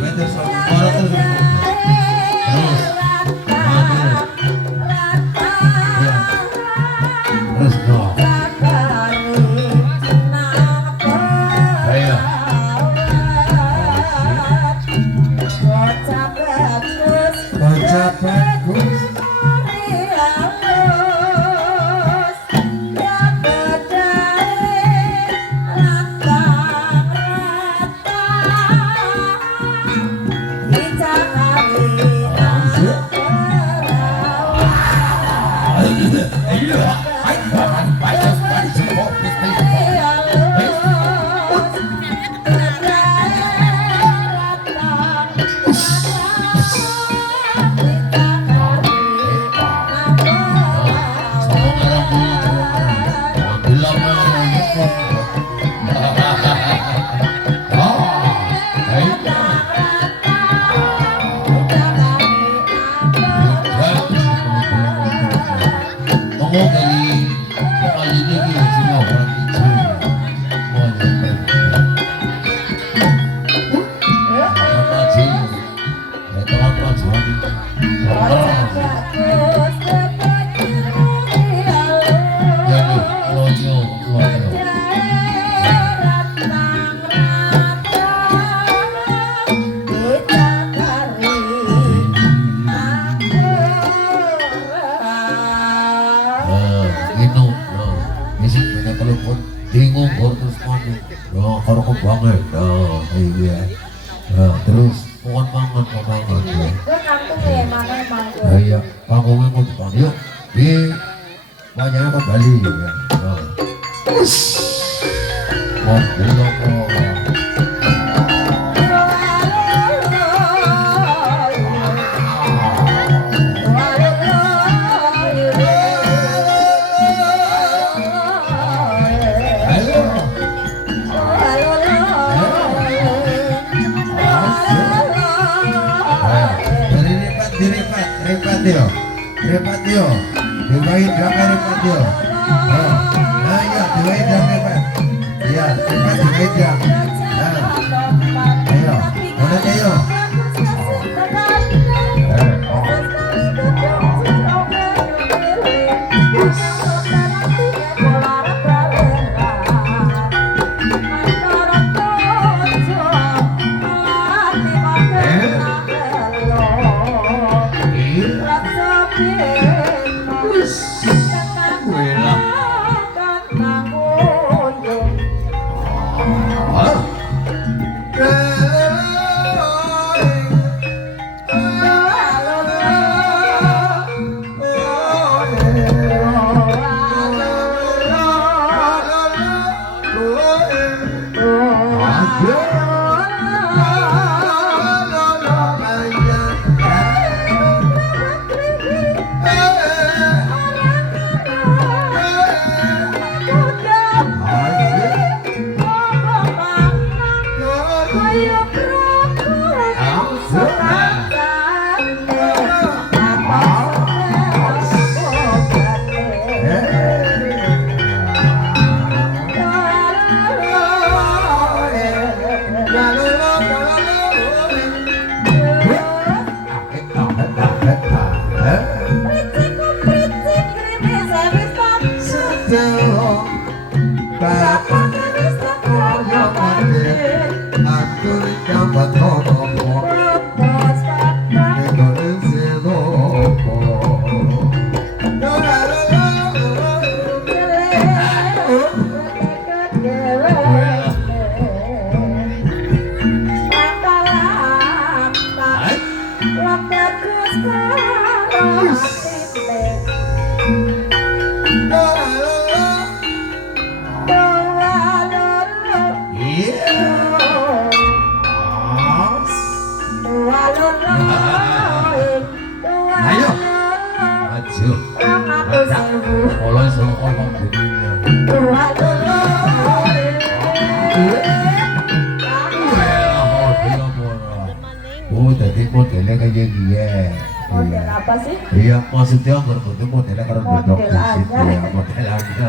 terus orang terus terus no ayo bocah bagus terus pohon mangan ya. Iya, panggungnya mau dipanggil yuk di banyaknya kembali ya. Mobil apa? Repatio, diwain drama repatio. Nah iya, diwain drama repat. Iya, repat diwain drama. Ayo, mana ayo. Modelnya kayak gini ya. Model apa sih? Iya, maksudnya ngerti modelnya karena godok fisik ya, model aja.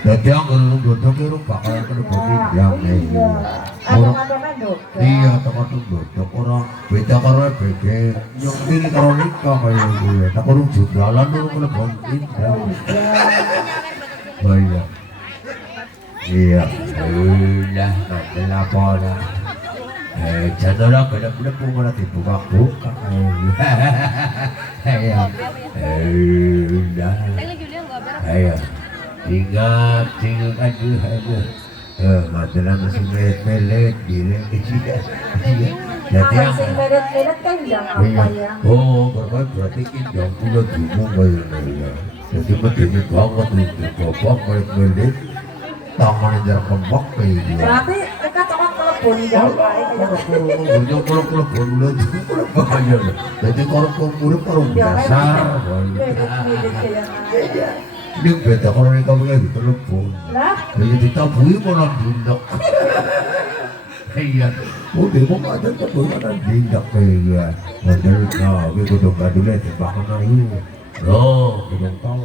Jadi anggar godok itu bakalan kena godok yang Ada orang. kandungan dok. Iya, teman-teman godok orang beda karo bege yang ini karo nikah kaya gue tak kurung judalan dulu kelebon indah oh iya iya udah nanti laporan channel bener-bener malah dibuka-buka iya udah iya ingat aduh masalah masih melet-melet gila iya jadi yang melet-melet kan jangan apa ya berarti indang pula jumung kayaknya jadi medeni banget itu bapak melet-melet tangan jarak kembang kayak gitu berarti mereka cokot telepon jauh baik banyak kalau bahaya jadi kalau murid kalau biasa ini beda kalau mereka punya di telepon jadi ditabui malah dindak iya udah mau ada tabui malah dindak kayak model gue udah gak dulu ya bahkan ayo belum tahu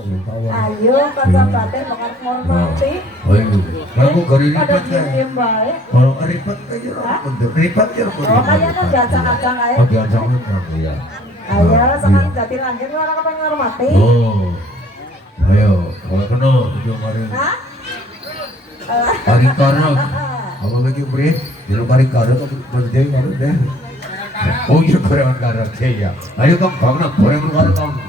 ayo kata batin bakal menghormati ayo kamu gari pada ribet ya diem baik kalau ribet aja lah ribet ya makanya kan diacang-acang aja diacang-acang iya ayo sekarang jadi lanjut orang apa menghormati ayo kalau kena itu mari kari karang apa lagi beri dulu kari karang apa berjaya karang deh oh iya karang ya ayo kamu bangun goreng karang kamu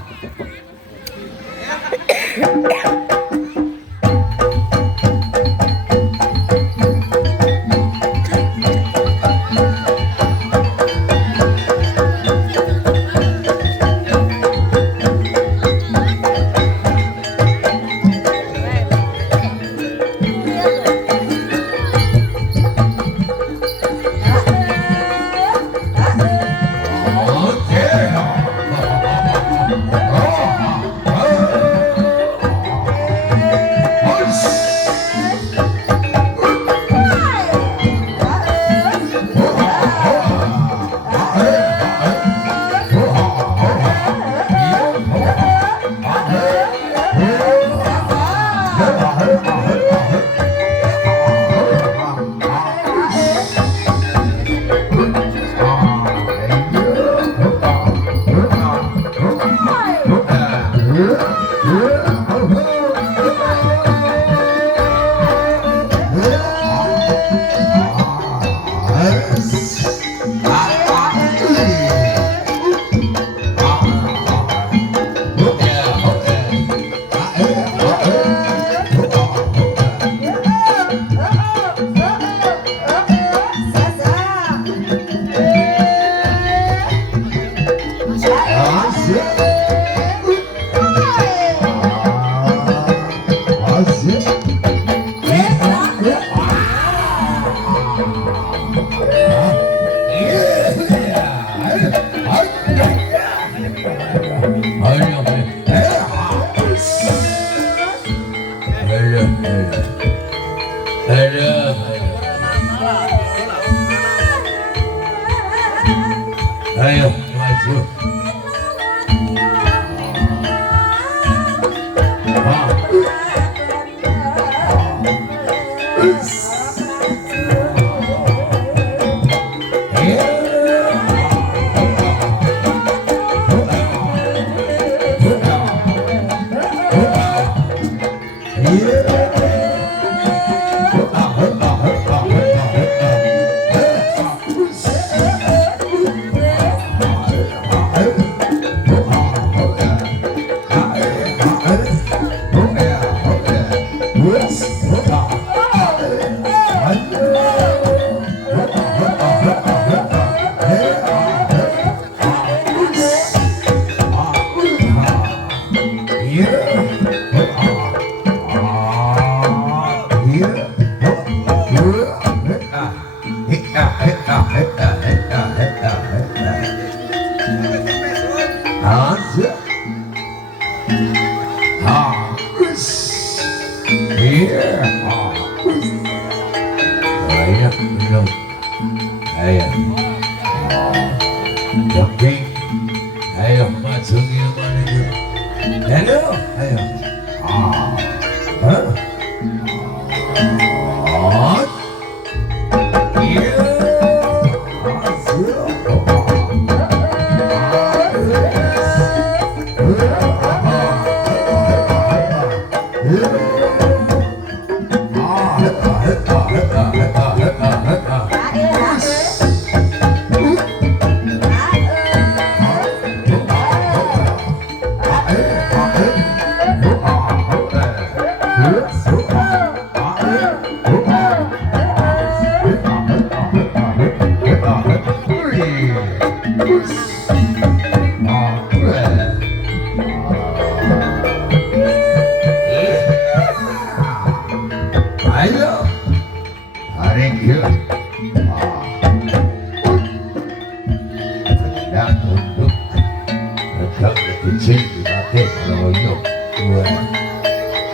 Ayo, maju. Ayo maju gimana itu? Ayo, ayo. Iya. Ayo, tarik ya. Hendak untuk tegak kecil di mati loyok.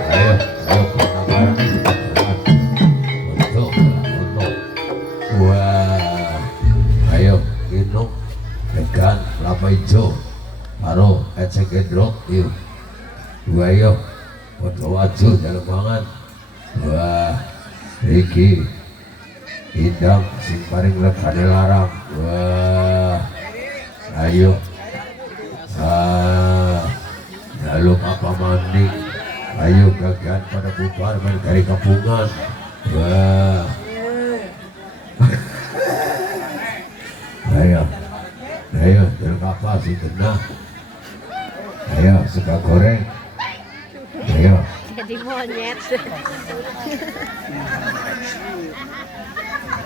Ayo, penambahan untuk. Wah, ayo minum dengan kelapa hijau, taruh ecek gendrok, yuk. Ayo, foto waju dalam banget. Wah, iki indang sing paling legane larang. Wah, ayo. Lalu apa mandi? Ayo gagan pada bubar dari kampungan. Wah. Ayo, jeruk apa sih kena? Ayo, suka goreng. Ayo. Jadi monyet.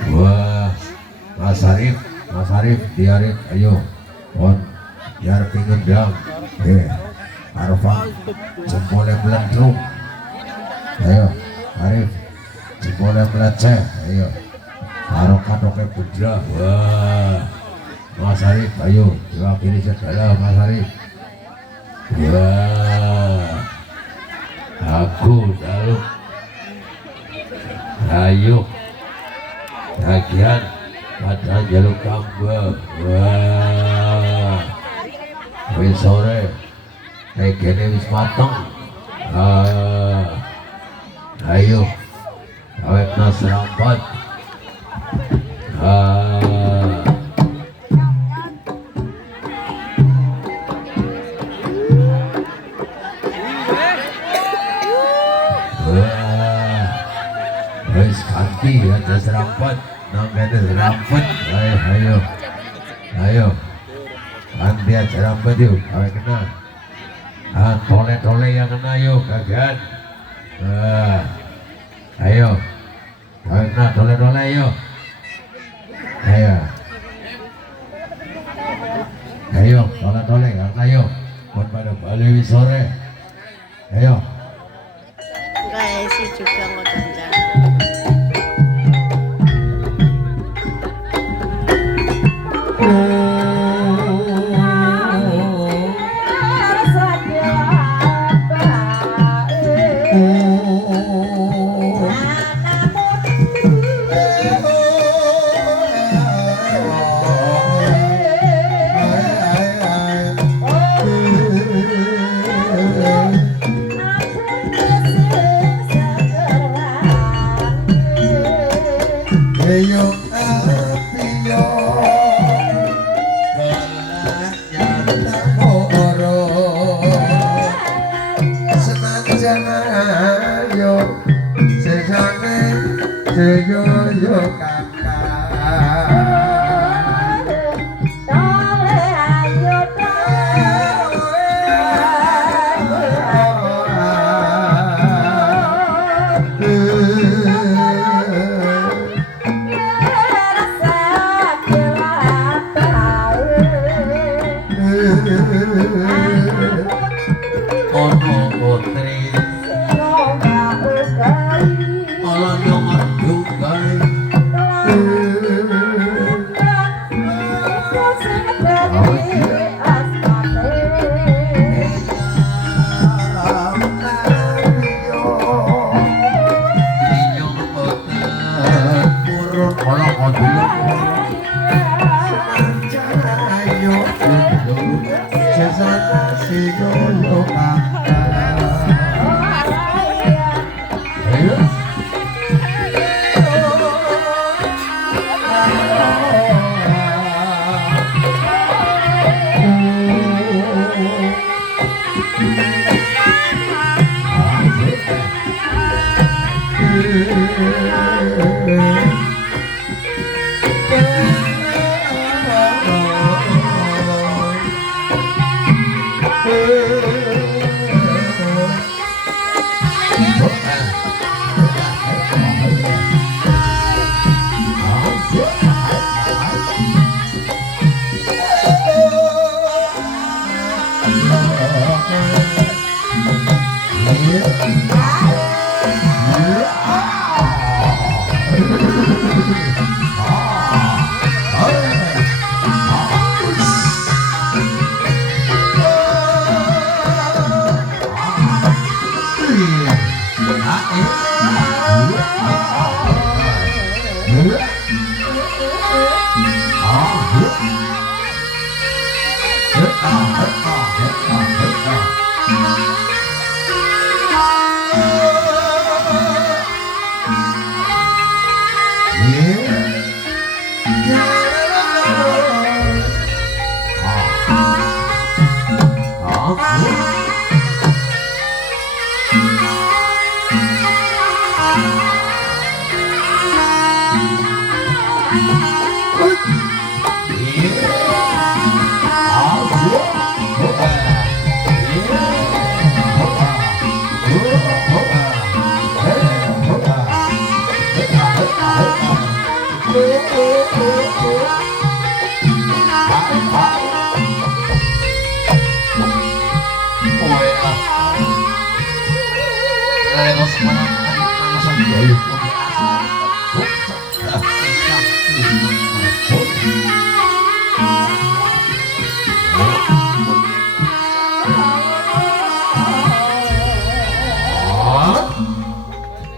Wah, Mas Arif, diarif, ayo, biar pingin dam, Arfan, jempolnya melendrung, ayo, Arif, jempolnya meleceh, ayo, taruh katoknya budra, wah, Mas Arif, ayo, diwakili segala, Mas Arif, wah, aku jaluk, ayo. Bagian pada jaluk kambang. Wah, wis sore kene wis mateng. Ayo awetna serampat. Wis ganti ada serampat. Namanya serampet, ayo, ganti aja serampet yuk, kawin kena, tole yang kena yuk, kagan, ayo, kawin kena tole yuk, ayo, tole yang kena yuk, buat pada balik sore, ayo. Guys, si juga mau dandan.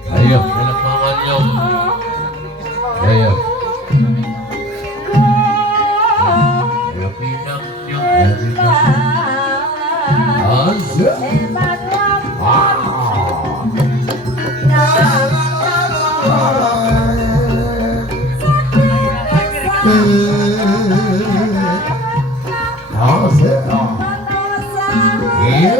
Ayo, enak banget nyom. Ayo. Ayo pinang nyom. Ayo pinang. Asik. Asik. Iya.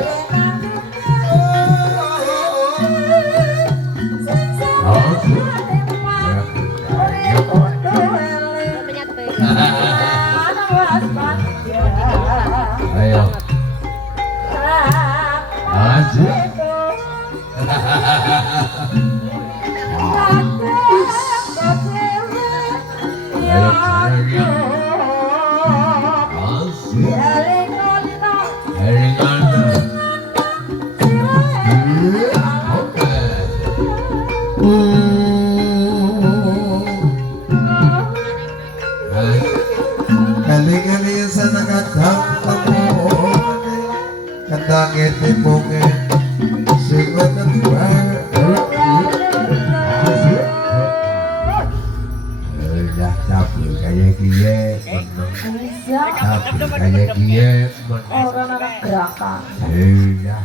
Ayo. Asik. Ayo caranya. Asik. Elingan. Oke. Kali-kali sa nakatang Kandang itipungi Singot at Udah tapi kayak dia menang. Tapi kayak dia menang. Orang anak gerakan. Udah.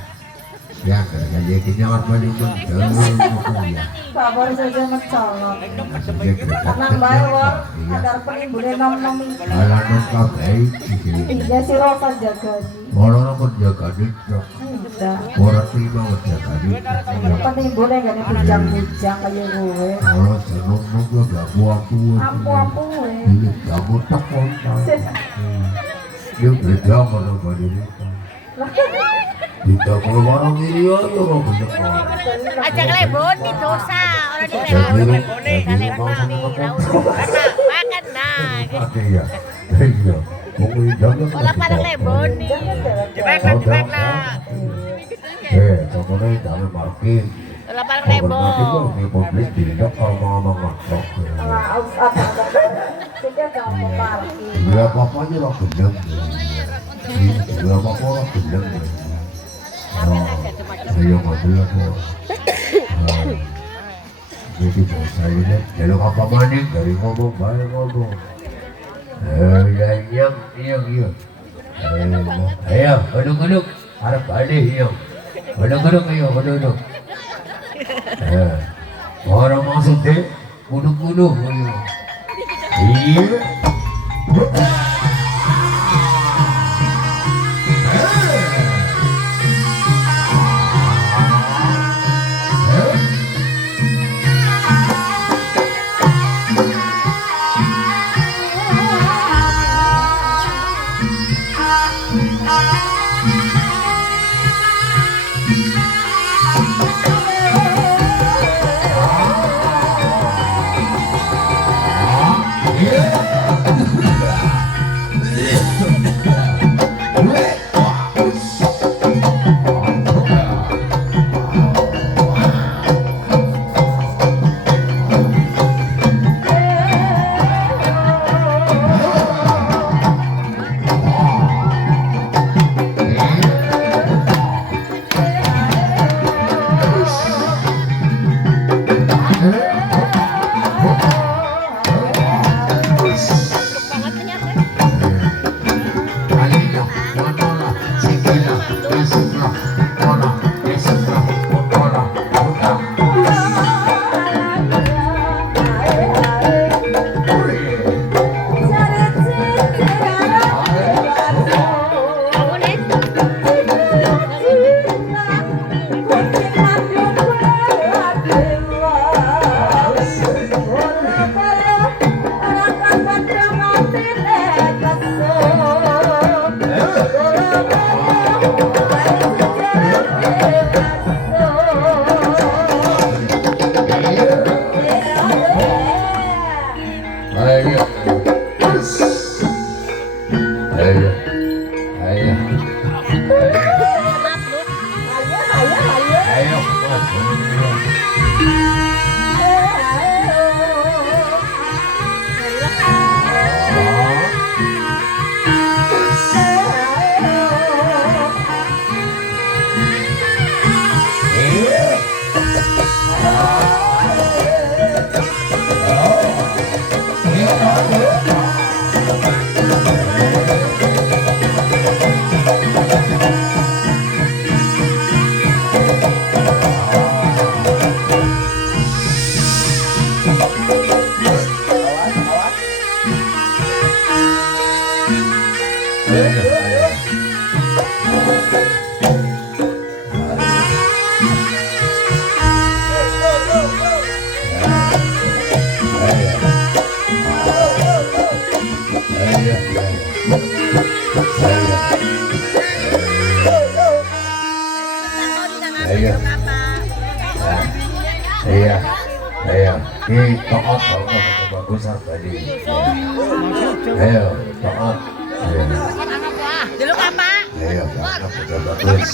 Ya kayak dia orang paling menang. Kabar saja mencolok. Tenang bae Wor, kadar penimbulnya nom-nom itu. Kalau nongkrong baik sih. Iya si Rosa jagani. Kalau orang jaga itu, Udah. orang terima jaga itu. Penimbulnya gak nih bujang-bujang kayak gue. Kalau seneng nongkrong gak buang-buang. Ampu-ampu gue. Iya, kamu tekon. Dia beda mana badan itu. Tidak kalau orang ini aja orang banyak orang. Aja kelebon nih dosa. Orang di kelebon makan nah. Ada ya, iya. Pokoknya jangan. Olah pada kelebon nih. Jebak lah. Pokoknya jangan parkir. Olah pada Kalau kelebon. parkir di publik tidak kalau ngomong ngomong. Maaf apa. Tidak kamu parkir. Ya apa-apanya lah gendeng. Ya apa-apa lah gendeng. Saya ngambil aku. Jadi bos saya ini jalur apa maning dari ngomong banyak ngomong. Iya. Ayo, duduk. Harap ada iya. Duduk ayo. Orang masuk deh, duduk. Iya. Ayo. Iya, ayo, ini toot kalau bagus harganya. Ayo, toot. Dulu apa? Ayo, karena udah bagus.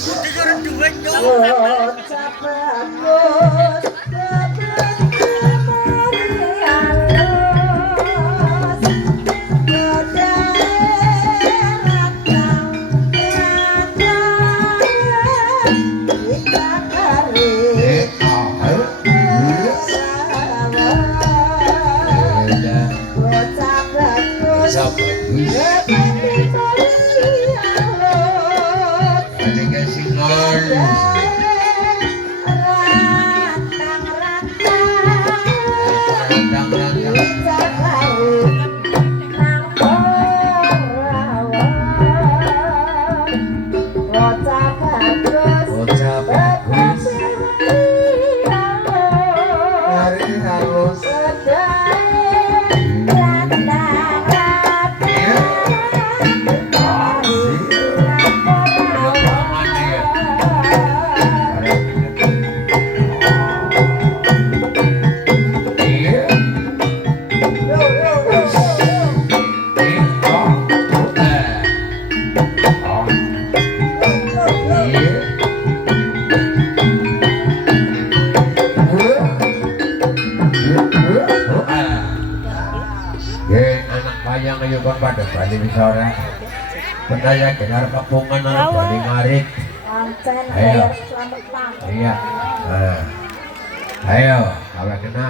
Bocah bagus, pada bali misalnya pendaya dengar kepungan anak bali ngarit. Ayo, iya, ayo, kalau kena.